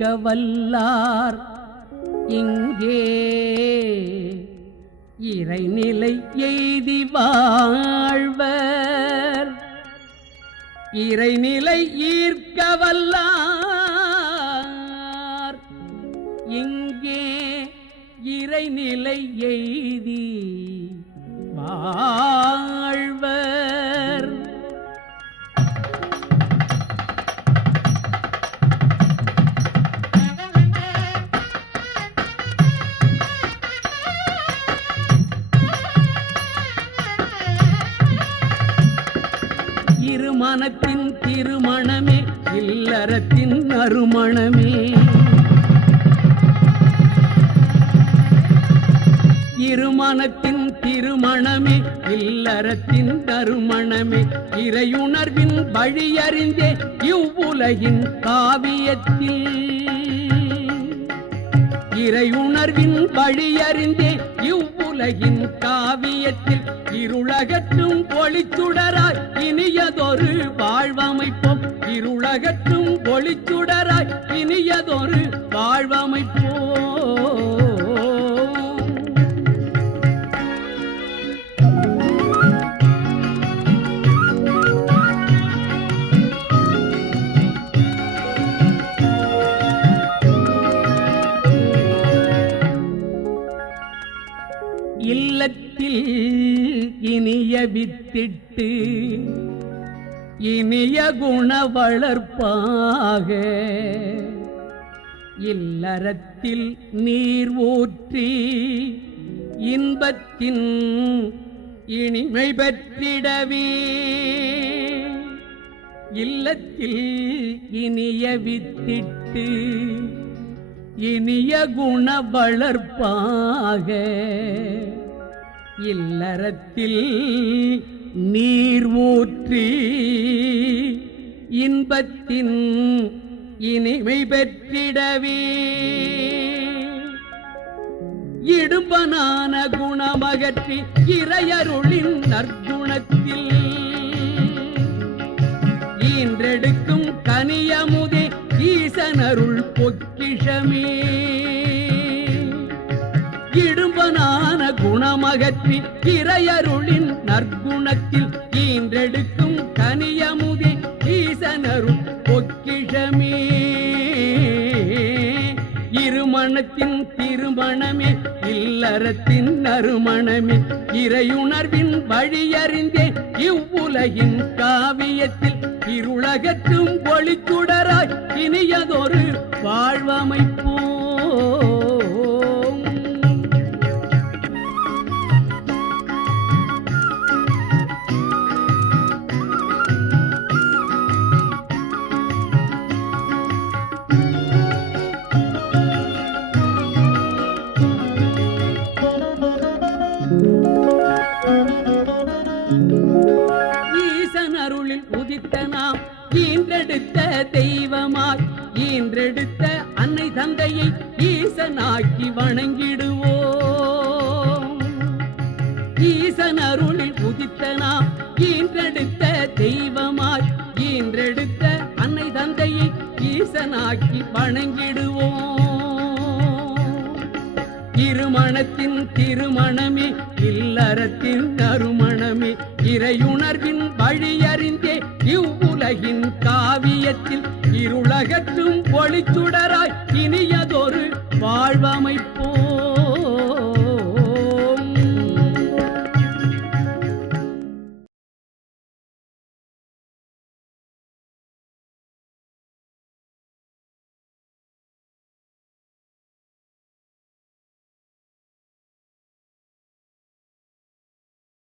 ஈர்க்க வல்லார். இங்கே இறைநிலை எய்தி வாழ்வர். இறைநிலை ஈர்க்க வல்லார். இங்கே இறைநிலை எய்தி வா இருமனத்தின் திருமணமே இல்லறத்தின் அருமணமே. இருமணத்தின் திருமணமே இல்லறத்தின் தருமணமே. இறையுணர்வின் வழியறிந்தே இவ்வுலகின் காவியத்தில். இறையுணர்வின் வழியறிந்தே இவ்வுலகின் காவியத்தில். இருளகற்றும் ஒளிச்சுடராய் இனியதொரு வாழ்வமைப்போம் இருளகற்றும் ஒளிச்சுடராய் இனியதொரு வாழ்வமைப்போம் இல்லத்தில் இனிய வித்திட்டு இனிய குண வளர்ப்பாக இல்லறத்தில் நீர் ஊற்றி இன்பத்தின் இனிமை பெற்றிடவே. இல்லத்தில் இனிய வித்திட்டு இனிய குண வளர்ப்பாக இல்லறத்தில் நீர் ஊற்றி இன்பத்தின் இனிமை பெற்றிடவே. இடும்பனான குணமகற்றி இறையருளின் நற்குணத்தில் ஈன்றெடுக்கும் கனியமுதே ஈசனருள் பொக்கிஷமே. அகற்றி இறையருளின் நற்குணத்தில் ஈன்றெடுக்கும் கனியமுதே ஈசனருள் பொக்கிஷமே. இருமணத்தின் திருமணமே இல்லறத்தின் நறுமணமே இறையுணர்வின் வழியறிந்தே இவ்வுலகின் காவியத்தில் இருளகற்றும் ஒளிச்சுடராய் இனியதொரு வாழ்வமைப்போம் ஈசன் அருளில் உதித்த நாம் ஈன்றெடுத்த தெய்வமாய் ஈன்றெடுத்த அன்னை தந்தையை ஈசனாக்கி வணங்கிடுவோம். ஈசன் அருளில் உதித்த நாம் ஈன்றெடுத்த தெய்வமாய் ஈன்றெடுத்த அன்னை தந்தையை ஈசனாக்கி வணங்கிடுவோம். இருமணத்தின் திருமணமே இல்லறத்தின் நறுமணமே. இறையுணர்வின் வழியறிந்தே இவ்வுலகின் காவியத்தில் இருளகற்றும் ஒளிச்சுடராய் இனியதொரு வாழ்வமைப்போம்